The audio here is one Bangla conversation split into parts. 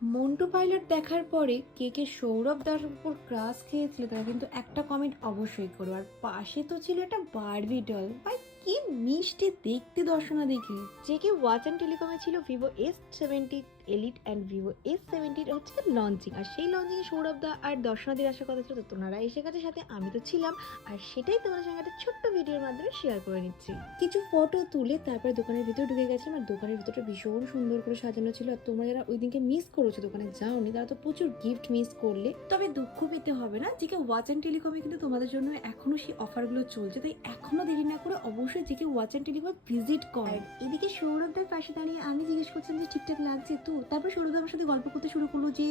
মন্টু পাইলট দেখার পরে কে কে সৌরভ দার উপর ক্রাশ খেয়েছিল তারা কিন্তু একটা কমেন্ট অবশ্যই করো। আর পাশে তো ছিল একটা বারবি ডল, ভাই কি মিষ্টি দেখতে দর্শনা দেখে। যে কি ওয়াচ অ্যান্ড টেলিকমে ছিল Vivo S70 elite and Vivo S70 হচ্ছে লঞ্চিং, আর সেই লঞ্চিংয়ে সৌরভ দা আর দর্শনাদের আসার কথা ছিল, তো তোনারা এসে গেছে, সাথে আমি তো ছিলাম। আর সেটাই তোমাদের সঙ্গে একটা ছোট্ট ভিডিওর মাধ্যমে শেয়ার করে নিচ্ছি। কিছু ফটো তুলে তারপরে দোকানের ভিতরে ঢুকে গেছিলাম, আর দোকানের ভিতরটা ভীষণ সুন্দর করে সাজানো ছিল। আর তোমরা যারা ওই দিনকে মিস করেছো, দোকানে যাওনি, তারা তো প্রচুর গিফট মিস করলে। তবে দুঃখ পেতে হবে না, যেকে ওয়াচ অ্যান্ড টেলিকমে কিন্তু তোমাদের জন্য এখনো সেই অফারগুলো চলছে, তাই এখনো দেরি না করে অবশ্যই যেকে ওয়াচ অ্যান্ড টেলিকম ভিজিট কর। এদিকে সৌরভদার পাশে দাঁড়িয়ে আমি জিজ্ঞেস করছিলাম যে ঠিকঠাক লাগছে তো, তারপর সৌরভ আমার সাথে গল্প করতে শুরু করলো যে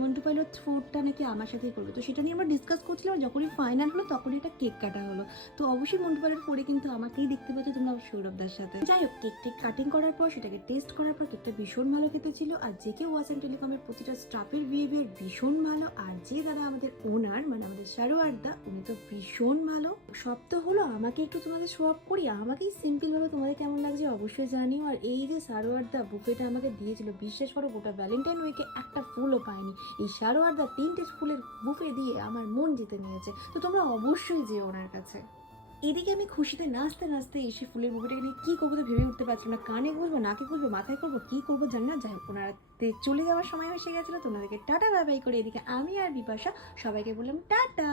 মন্টু পাইলট ফোরটা নাকি আমার সাথেই করবে, তো সেটা নিয়ে আমরা ডিসকাস করছিলাম। আর যখনই ফাইনাল হলো তখনই একটা কেক কাটা হলো। তো অবশ্যই মন্টু পাইলট ফোরে কিন্তু আমাকেই দেখতে পাচ্ছ তোমরা সৌরভদার সাথে। যাই হোক, কেক টেক কাটিং করার পর সেটাকে টেস্ট করার পর কেকটা ভীষণ ভালো খেতে ছিল। আর জেকে ওয়াচ অ্যান্ড টেলিকমের প্রতিটা স্টাফের বিহেভিয়ার ভীষণ ভালো। আর যে দাদা আমাদের ওনার মানে আমাদের সারোয়ার দা, উনি তো ভীষণ ভালো। সব তো হলো, আমাকে একটু তোমাদের শো আপ করি, আমাকেই সিম্পল ভাবে তোমাদের কেমন লাগছে অবশ্যই জানিও। আর এই যে সারোয়ার দা বুফেটা আমাকে দিয়েছিল, বিশ্বাস করো গোটা ভ্যালেন্টাইন উইকে একটা ফুলও পাইনি, এই সারোয়ার দা 3টে ফুলের বুফে দিয়ে আমার মন জিতে নিয়েছে। তো তোমরা অবশ্যই যেও ওনার কাছে। এদিকে আমি খুশিতে নাচতে নাচতে এসে ফুলের বুকেটাকে নিয়ে কী করবো তো ভেবে উঠতে পারছিলাম না, কানে গুলবো নাকে গুলবো মাথায় করবো কী করবো জানি না। যাই হোক, ওনারা চলে যাওয়ার সময় এসে গেছিলো, তো ওনাদেরকে টাটা বাই বাই করে এদিকে আমি আর বিপাশা সবাইকে বললাম টাটা।